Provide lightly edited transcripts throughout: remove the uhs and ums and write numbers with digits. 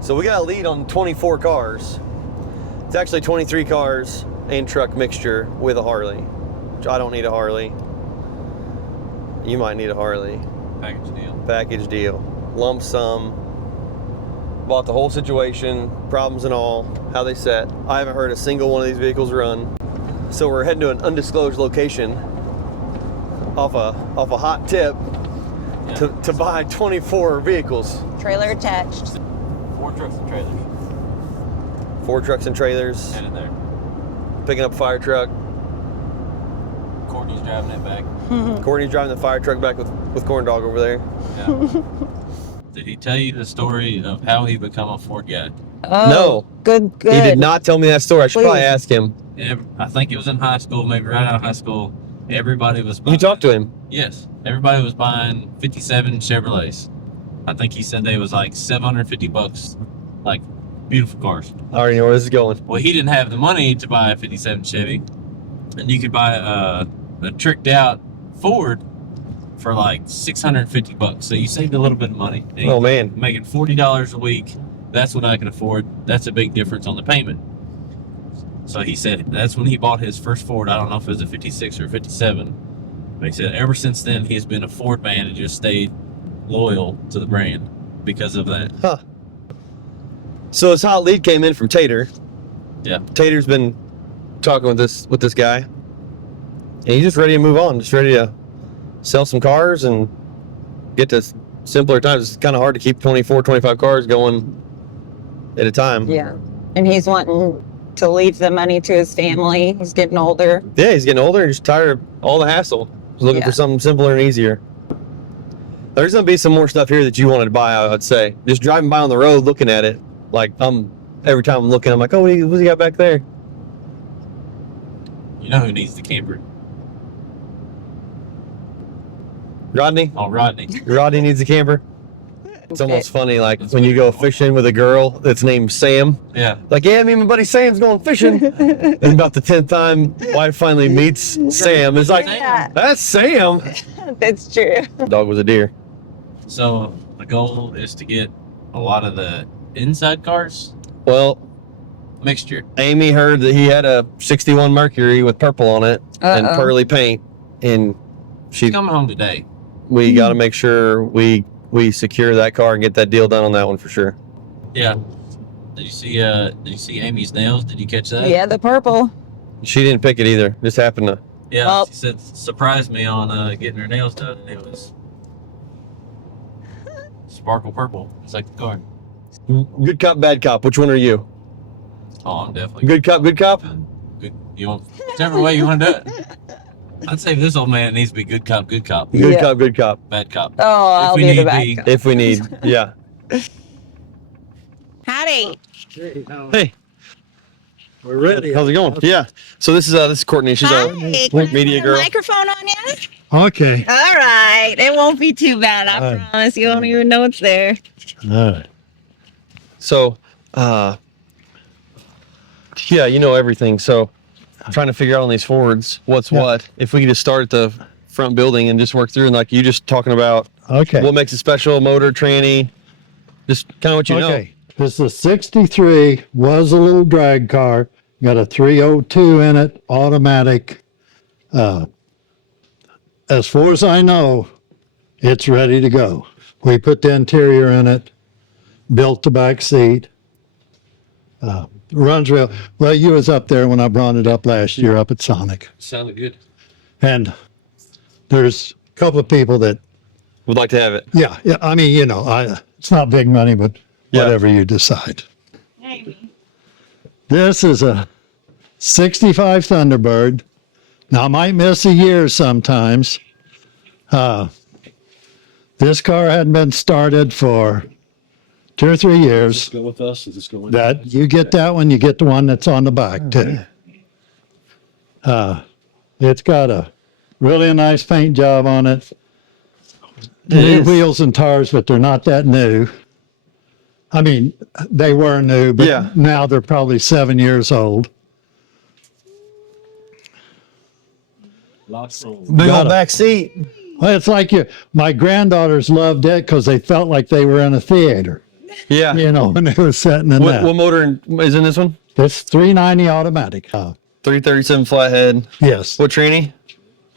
So we got a lead on 24 cars. It's actually 23 cars and truck mixture with a Harley, which I don't need a Harley. You might need a Harley. Package deal. Package deal. Lump sum. Bought the whole situation, problems and all, how they set. I haven't heard a single one of these vehicles run. So we're heading to an undisclosed location off a hot tip to buy 24 vehicles. Trailer attached. 4 trucks and trailers. 4 trucks and trailers. Headed there. Picking up a fire truck. Courtney's driving it back. Courtney's driving the fire truck back with Corn Dog over there. Yeah. Did he tell you the story of how he become a Ford guy? Oh, No. Good. He did not tell me that story. I should probably ask him. I think it was in high school, maybe right out of high school. Everybody was buying. You talked to him? Yes. Everybody was buying 57 Chevrolets. I think he said they was like $750. Like, beautiful cars. I already know where this is going. Well, he didn't have the money to buy a 57 Chevy. And you could buy a tricked out Ford for like $650. So you saved a little bit of money. And Oh, man. making $40 a week. That's what I can afford. That's a big difference on the payment. So he said that's when he bought his first Ford. I don't know if it was a 56 or a 57. But he said ever since then he's been a Ford man and just stayed loyal to the brand because of that. Huh. So this hot lead came in from Tater. Yeah. Tater's been talking with this guy. And he's just ready to move on. Just ready to sell some cars and get to simpler times. It's kind of hard to keep 24, 25 cars going at a time. Yeah. And he's wanting to leave the money to his family. He's getting older. Yeah, he's getting older and just tired of all the hassle. He's looking for something simpler and easier. There's going to be some more stuff here that you wanted to buy, I'd say. Just driving by on the road, looking at it. Like, every time I'm looking, I'm like, oh, what's he got back there? You know who needs the camper? Rodney? Oh, Rodney. Rodney needs a camper. It's almost funny, like when you go fishing with a girl that's named Sam. Yeah. Like, yeah, me and my buddy Sam's going fishing. And about the 10th time, wife finally meets Sam. It's like, that's Sam. That's true. Dog was a deer. So the goal is to get a lot of the inside cars Well, mixture. Amy heard that he had a 61 Mercury with purple on it and pearly paint. And She's coming home today. we got to make sure we secure that car and get that deal done on that one for sure. Yeah. Did you see Amy's nails? Did you catch that? Yeah, the purple. She didn't pick it either. Just happened to. Yeah. Well, she said surprised me on getting her nails done, and it was sparkle purple. It's like the car. Good cop, bad cop. Which one are you? Oh, I'm definitely Good cop, good cop? good. You want whichever way you want to do it. I'd say this old man needs to be good cop, Good cop, good cop. bad cop. Oh, I'll we do the need back. be. If we need, yeah. Howdy. Hey, We're ready. how's it going? Yeah. So this is Courtney. She's Hi. our media Put a girl. microphone on you? Okay. All right. It won't be too bad, I All right. promise. You won't even know it's there. All right. So, yeah, you know everything. So, I'm trying to figure out on these Fords what's what. If we could just start at the front building and just work through, and like you just talking about Okay. what makes it special, motor, tranny, just kind of what you know. Okay. This is 63, was a little drag car. Got a 302 in it, automatic. As far as I know, it's ready to go. We put the interior in it, built the back seat. Runs real well. You was up there when I brought it up last year up at Sonic. Sounded good. And there's a couple of people that, Would like to have it. yeah, I mean, you know, it's not big money, but Yeah. whatever you decide. Amy. This is a 65 Thunderbird. Now, I might miss a year sometimes. This car hadn't been started for 2 or 3 years. Go with us? Does this go with That you get that one, you get the one that's on the back too. It's got a really nice paint job on it. New wheels and tires, but they're not that new. I mean, they were new, but Yeah. now they're probably 7 years old. Lots of Big Got old it. back seat. Well, it's like my granddaughters loved it because they felt like they were in a theater. Yeah. you know, when they were sitting in that. What motor is in this one? It's 390 automatic. 337 flathead. Yes. What tranny?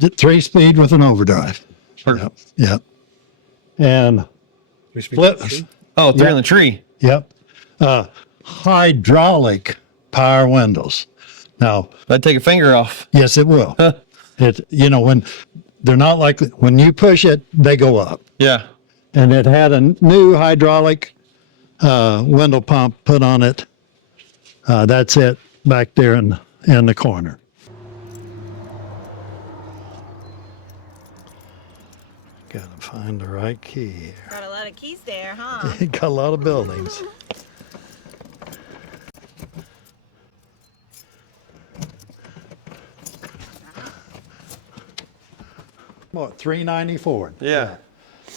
3-speed with an overdrive. Yep. Yep. And flip. Oh, three Yep. on the tree. Yep. Hydraulic power windows. Now, I'd take a finger off. yes, it will. Huh. It, you know, when they're not like, when you push it, they go up. Yeah. And it had a new hydraulic window pump put on it. That's it back there in the corner. Gotta find the right key here. Got a lot of keys there, huh? Got a lot of buildings. What, 394? Yeah.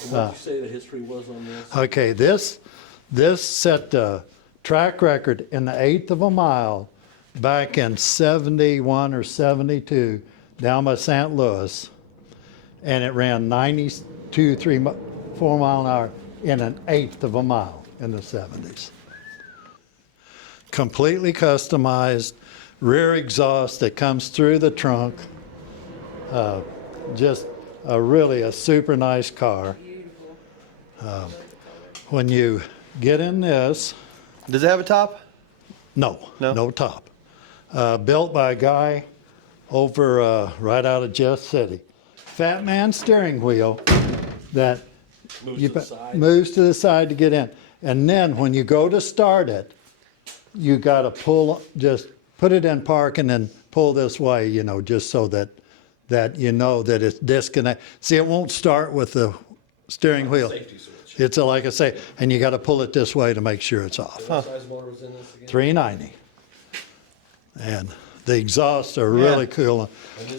What did you say the history was on this? Okay, this set the track record in the eighth of a mile back in 71 or 72 down by St. Louis, and it ran 92, 4 mile an hour in an eighth of a mile in the 70s. Completely customized, rear exhaust that comes through the trunk. Just really a super nice car. When you get in this, Does it have a top? no No? top. Built by a guy over right out of Jeff City. Fat man steering wheel that Moves to the side. moves to the side to get in. And then when you go to start it, you got to just put it in park and then pull this way, you know, just so that you know that it's disconnect. See, it won't start with the steering wheel. Safety switch. It's like I say, and you got to pull it this way to make sure it's off. What size motor was in this again? 390. And the exhausts are really cool.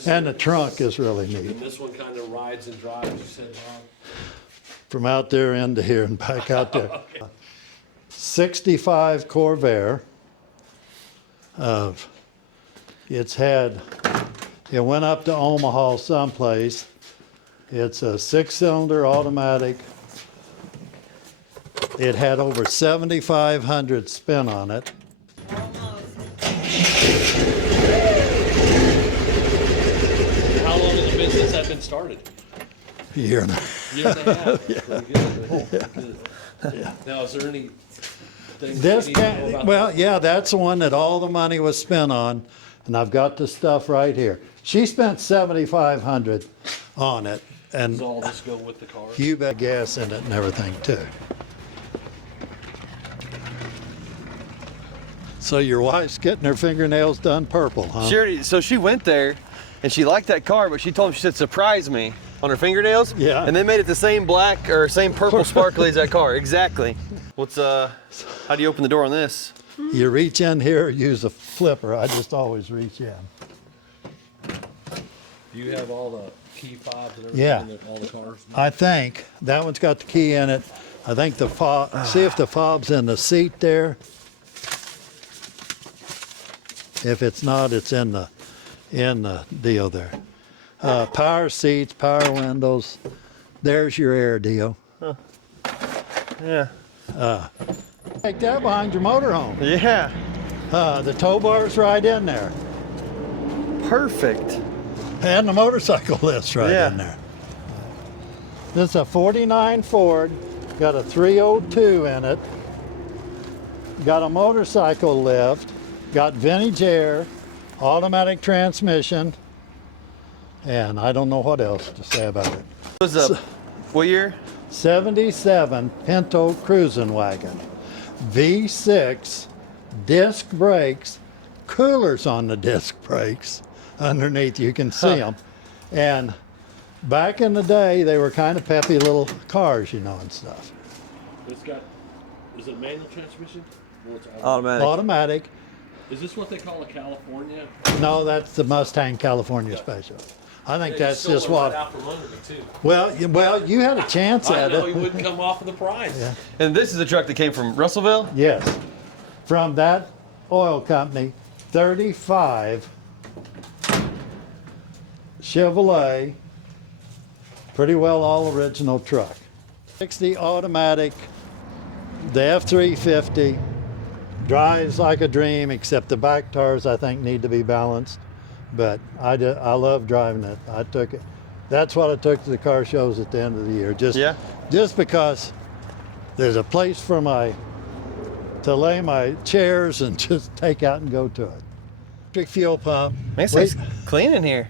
And the trunk is really neat. And this one kind of rides and drives, you said, Bob? From out there into here and back out there. 65 Corvair. It went up to Omaha someplace. It's a 6-cylinder automatic. It had over 7,500 spin on it. How long has the business have been started? A year and a Year and a half. Pretty good. Good. Now, is there any things This you need to know about? well, yeah, that's the one that all the money was spent on, and I've got the stuff right here. She spent 7,500 on it, and Does all this go with the car? you bet gas in it and everything too. So your wife's getting her fingernails done purple, huh? So she went there and she liked that car, but she told me, she said, surprise me on her fingernails. Yeah. And they made it the same black or same purple sparkly as that car. Exactly. How do you open the door on this? You reach in here, use a flipper. I just always reach in. Do you have all the key fobs and everything Yeah. in all the cars? I think that one's got the key in it. I think the fob, see if the fob's in the seat there. If it's not, it's in the deal there. Power seats, power windows. There's your air deal. Yeah. Take that behind your motorhome. Yeah. The tow bar's right in there. Perfect. And the motorcycle lift's right Yeah. in there. This is a 49 Ford, got a 302 in it, got a motorcycle lift, got vintage air, automatic transmission, and I don't know what else to say about it. What year? 77 Pinto cruising wagon, V6, disc brakes, coolers on the disc brakes. Underneath you can see them. And back in the day, they were kind of peppy little cars, you know, and stuff. It's got, is it manual transmission? Well, it's Automatic. Automatic. Is this what they call a California? No, that's the Mustang California Special. I think They that's stole just it right what. out from under me, too. Well, you had a chance I at know, he it. wouldn't come off of the prize. Yeah. And this is a truck that came from Russellville? Yes. From that oil company, 35 Chevrolet, pretty well all original truck. 60 automatic The F-350 drives like a dream, except the back tires I think need to be balanced. But I love driving it. I took it. That's what I took to the car shows at the end of the year. Just because there's a place for to lay my chairs and just take out and go to it. Electric fuel pump. Makes it clean in here.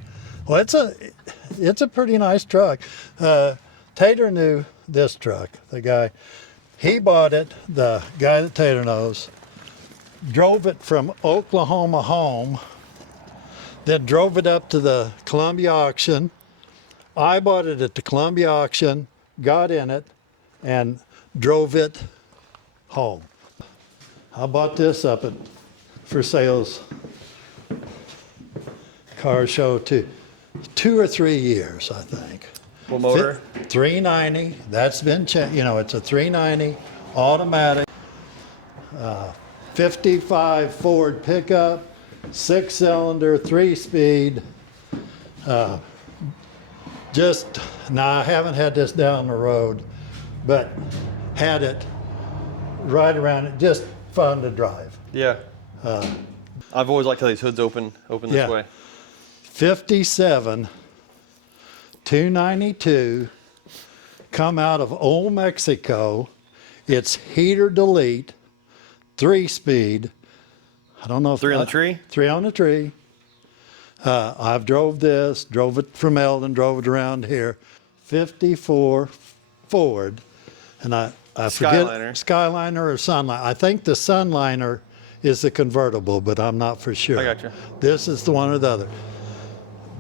Well, it's a pretty nice truck. Tater knew this truck. The guy, he bought it. The guy that Tater knows drove it from Oklahoma home, then drove it up to the Columbia auction. I bought it at the Columbia auction, got in it, and drove it home. I bought this up at for sales car show 2 or 3 years, I think. What motor? 390. That's been changed. You know, it's a 390 automatic, 55 Ford pickup, 6-cylinder, 3-speed. Now I haven't had this down the road, but had it right around it. Just fun to drive. Yeah. I've always liked how these hoods open this way. 57 292 come out of Old Mexico. It's heater delete, 3-speed. I don't know if 3 on the tree? 3 on the tree. I've drove it from Eldon, drove it around here. 54 Ford, and I forget Skyliner or Sunliner. I think the Sunliner is the convertible, but I'm not for sure. I got you. This is the one or the other.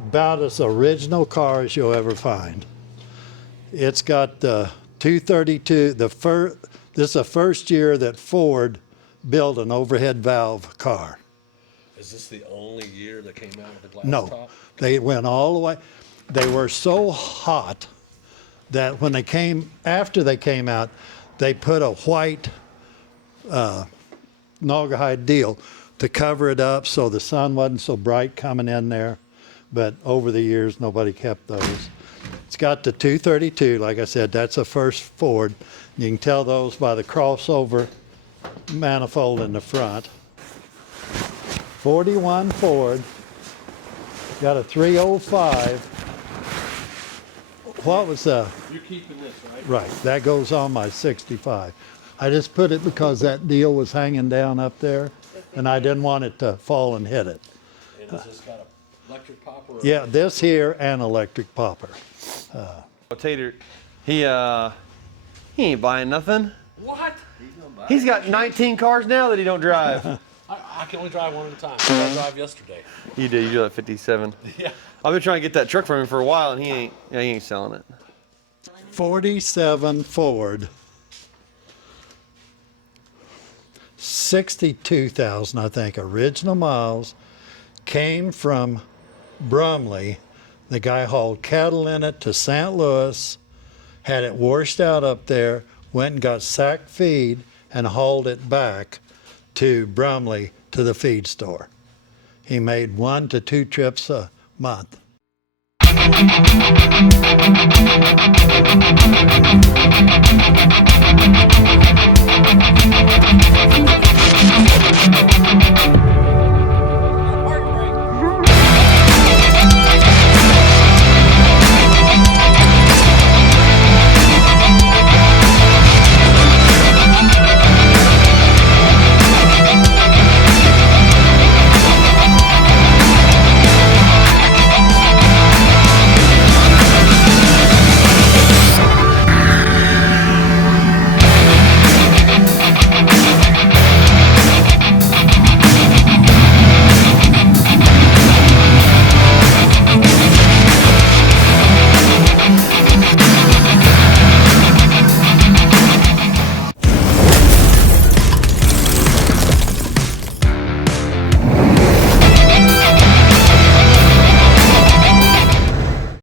About as original car as you'll ever find. It's got the 232. This is the first year that Ford built an overhead valve car. Is this the only year that came out with the glass No, top? they went all the way. They were so hot that when after they came out, they put a white naugahyde deal to cover it up so the sun wasn't so bright coming in there. But over the years, nobody kept those. It's got the 232, like I said, that's a first Ford. You can tell those by the crossover manifold in the front. 41 Ford, got a 305. What was the? You're keeping this, right? Right, that goes on my 65. I just put it because that deal was hanging down up there, and I didn't want it to fall and hit it. And has this got an electric popper? Yeah, this here and electric popper. Tater, he ain't buying nothing. What? He's got 19 cars now that he don't drive. I can only drive one at a time. I drive yesterday. You did. You do that 57. Yeah. I've been trying to get that truck from him for a while, and he ain't selling it. 47 Ford. 62,000, I think, original miles. Came from Brumley. The guy hauled cattle in it to St. Louis, had it washed out up there, went and got sack feed and hauled it back to Brumley to the feed store. He made 1 to 2 trips a month.